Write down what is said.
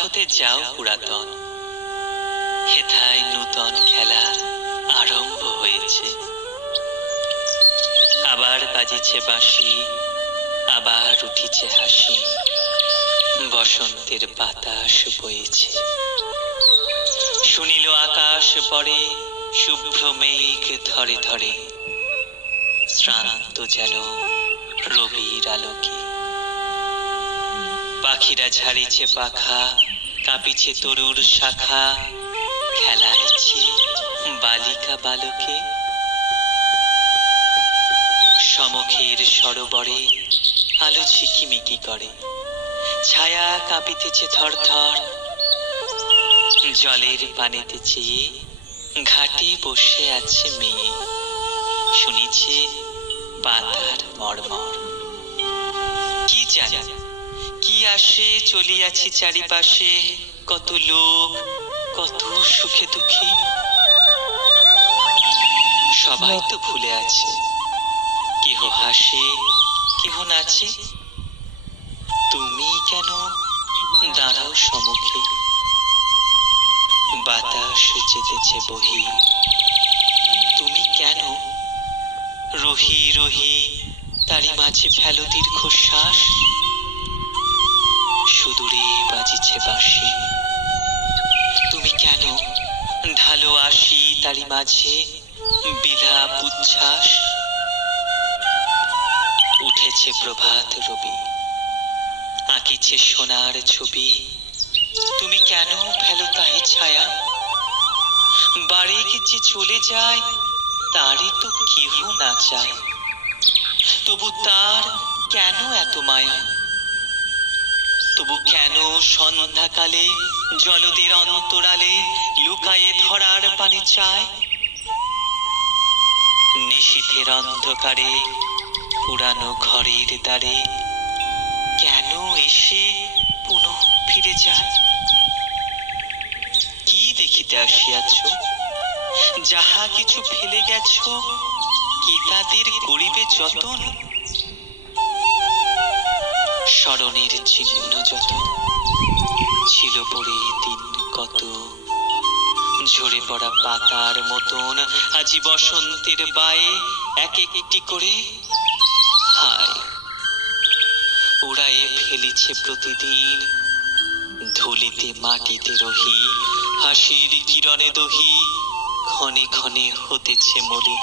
হতে যাও পুরাতন, হেথায় নূতন খেলা আরম্ভ হয়েছে। আবার বাজিছে বাঁশি, আবার উঠিছে হাসি, বসন্তের বাতাস বইছে। শুনিল আকাশ পরে শুভ্র মেঘ ধরে ধরে, শ্রান্ত যেন রবির আলোকে। পাখিরা ঝাড়িছে পাখা, কাঁপিছে তরুর শাখা, খেলাইছে বালিকা বালকে। সমখের সরোবরে আলো ঝিকিমিকি করে, ছায়া কাঁপিতেছে থর থর। জলের পানিতে চেয়ে ঘাটে বসে আছে মেয়ে, শুনিছে পাতার মর্মর। কি জানি কি আসে চলিয়াছি চারিপাশে, কত লোক কত সুখে দুঃখে। সবাই তো ভুলে আছে, কেহ হাসে কেহ নাচে, তুমি কেন দাঁড়াও সম্মুখে। বাতাস যেতেছে বহি, তুমি কেন রহি রহি তারি মাঝে ফেলো দীর্ঘশ্বাস। সুদূরে বাজিছে বাঁশি, তুমি কেন ঢালো আসি তারি মাঝে বিলাপ উচ্ছ্বাস। উঠেছে প্রভাত রবি, আঁকিছে সোনার ছবি, তুমি কেন ফেলো তাহে ছায়া। বাড়ি যে চলে যায় তারই তো কেহ না চায়, তবু তার কেন এত মায়া। তবু কেন সন্ধ্যাকালে জলদের অন্তরালে লুকায়ে ধরার পানি চায়। নিশীথের অন্ধকারে পুরানো ঘরের দ্বারে কেন এসে পুনঃ ফিরে যায়। কি দেখিতে আসিয়াছ, যাহা কিছু ফেলে গেছ, কি তাদের করিবে যতন। স্মরণের চিহ্ন যত ছিল পড়ে দিন কত, ঝরে পড়া পাতার মতন আজি বসন্তের বায়ে এক একটি করে হায় উড়ায়ে ফেলিছে প্রতিদিন। ধুলিতে মাটিতে রহি, হাসির কিরণে দহি ক্ষণে ক্ষণে হতেছে মলিন।